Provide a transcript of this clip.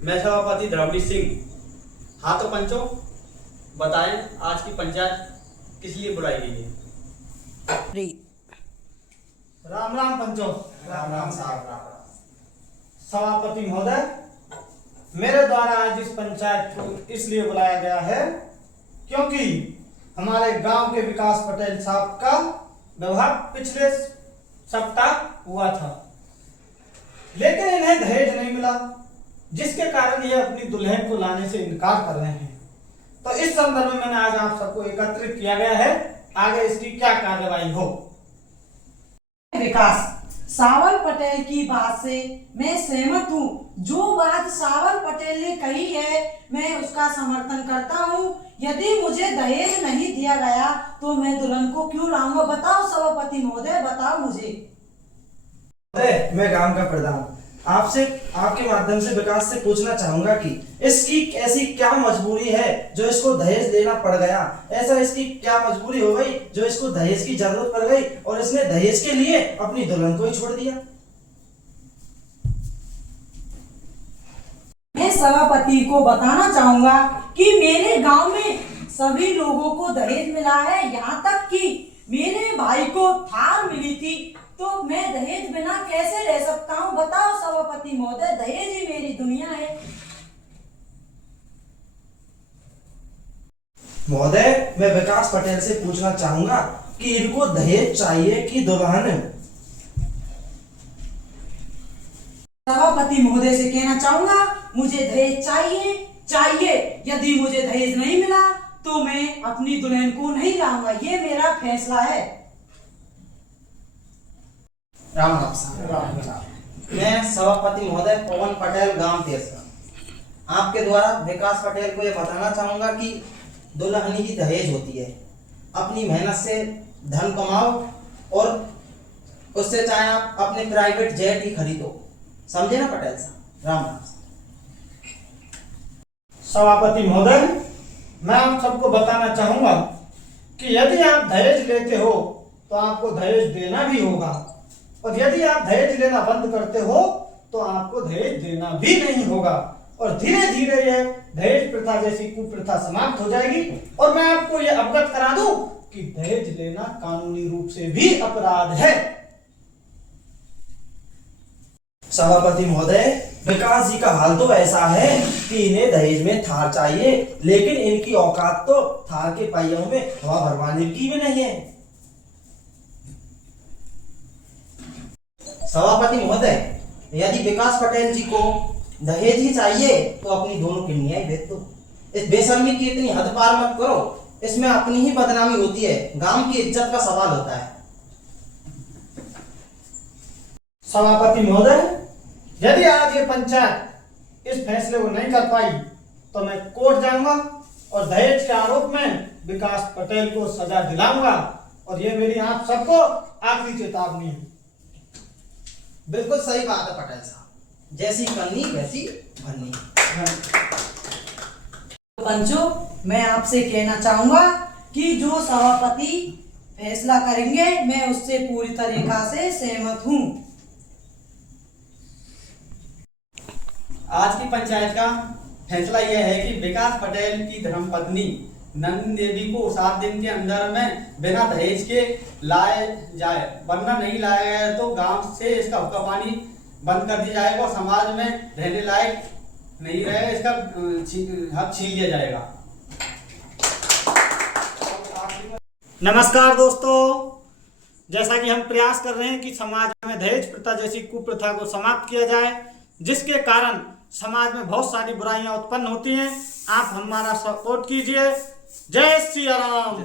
मैं सभापति द्रविड़ सिंह। हाँ तो पंचों, बताएं आज की पंचायत किस लिए बुलाई गई है? राम राम पंचों। राम राम साहब, राम राम। सभापति महोदय, मेरे द्वारा आज इस पंचायत को इसलिए बुलाया गया है क्योंकि हमारे गांव के विकास पटेल साहब का विवाह पिछले सप्ताह हुआ था, लेकिन इन्हें दहेज नहीं मिला, जिसके कारण ये अपनी दुल्हन को लाने से इनकार कर रहे हैं। तो इस संदर्भ में मैंने आज आप सबको एकत्रित किया गया है, आगे इसकी क्या कार्यवाही हो। विकास, सावल पटेल की बात से मैं सहमत हूँ। जो बात सावल पटेल ने कही है मैं उसका समर्थन करता हूँ। यदि मुझे दहेज नहीं दिया गया तो मैं दुल्हन को क्यों लाऊंगा? बताओ सभापति महोदय, बताओ मुझे। मैं गांव का प्रधान आपसे आपके माध्यम से विकास से पूछना चाहूंगा कि इसकी ऐसी क्या मजबूरी है जो इसको दहेज देना पड़ गया। ऐसा इसकी क्या मजबूरी हो गई जो इसको दहेज की जरूरत पड़ गई और इसने दहेज के लिए अपनी दुल्हन को ही छोड़ दिया। मैं सभापति को बताना चाहूंगा कि मेरे गांव में सभी लोगों को दहेज मिला है, यहाँ तक कि मेरे भाई को थार मिली थी, तो मैं दहेज बिना कैसे रह सकता हूँ? बताओ सभापति महोदय, दहेज ही मेरी दुनिया है। महोदय, मैं विकास पटेल से पूछना चाहूंगा कि इनको दहेज चाहिए कि दुल्हन? सभापति महोदय से कहना चाहूंगा, मुझे दहेज चाहिए। यदि मुझे दहेज नहीं मिला तो मैं अपनी दुल्हन को नहीं लाऊंगा, ये मेरा फैसला है। राम राम साहब। मैं सभापति महोदय पवन पटेल गांव तेरसा आपके द्वारा विकास पटेल को यह बताना चाहूंगा कि दुल्हन ही दहेज होती है। अपनी मेहनत से धन कमाओ और उससे चाहे आप अपने प्राइवेट जेट ही खरीदो, समझे ना पटेल साहब। राम राम। सभापति महोदय, मैं आप सबको बताना चाहूंगा कि यदि आप दहेज लेते हो तो आपको दहेज देना भी होगा, और यदि आप दहेज लेना बंद करते हो तो आपको दहेज देना भी नहीं होगा, और धीरे धीरे यह दहेज प्रथा जैसी कुप्रथा समाप्त हो जाएगी। और मैं आपको यह अवगत करा दूं कि दहेज लेना कानूनी रूप से भी अपराध है। सभापति महोदय, विकास जी का हाल तो ऐसा है कि इन्हें दहेज में थार चाहिए, लेकिन इनकी औकात तो थार के पहियों में हवा भरवाने की भी नहीं है। सभापति महोदय, यदि विकास पटेल जी को दहेज ही चाहिए तो अपनी दोनों किडनियां बेच दो। इस बेशर्मी की इतनी हद पार मत करो, इसमें अपनी ही बदनामी होती है, गांव की इज्जत का सवाल होता है। सभापति महोदय, यदि आज ये पंचायत इस फैसले को नहीं कर पाई तो मैं कोर्ट जाऊंगा और दहेज के आरोप में विकास पटेल को सजा दिलाऊंगा, और ये मेरी आप सबको आखिरी चेतावनी है। बिल्कुल सही बात है पटेल साहब, जैसी करनी वैसी भरनी। पंचों, मैं आपसे कहना चाहूंगा कि जो सभापति फैसला करेंगे मैं उससे पूरी तरीका से सहमत हूँ। आज की पंचायत का फैसला यह है कि विकास पटेल की धर्मपत्नी नंदन देवी को 7 दिन के अंदर में बिना दहेज के लाए जाए, वरना नहीं लाया गया तो गांव से इसका हुक्का पानी बंद कर दिया जाएगा और समाज में रहने लायक नहीं रहेगा, इसका हक छीन लिया जाएगा। नमस्कार दोस्तों, जैसा कि हम प्रयास कर रहे हैं कि समाज में दहेज प्रथा जैसी कुप्रथा को समाप्त किया जाए, जिसके कारण समाज में बहुत सारी बुराइयां उत्पन्न होती हैं। आप हमारा सपोर्ट कीजिए। जय श्री राम।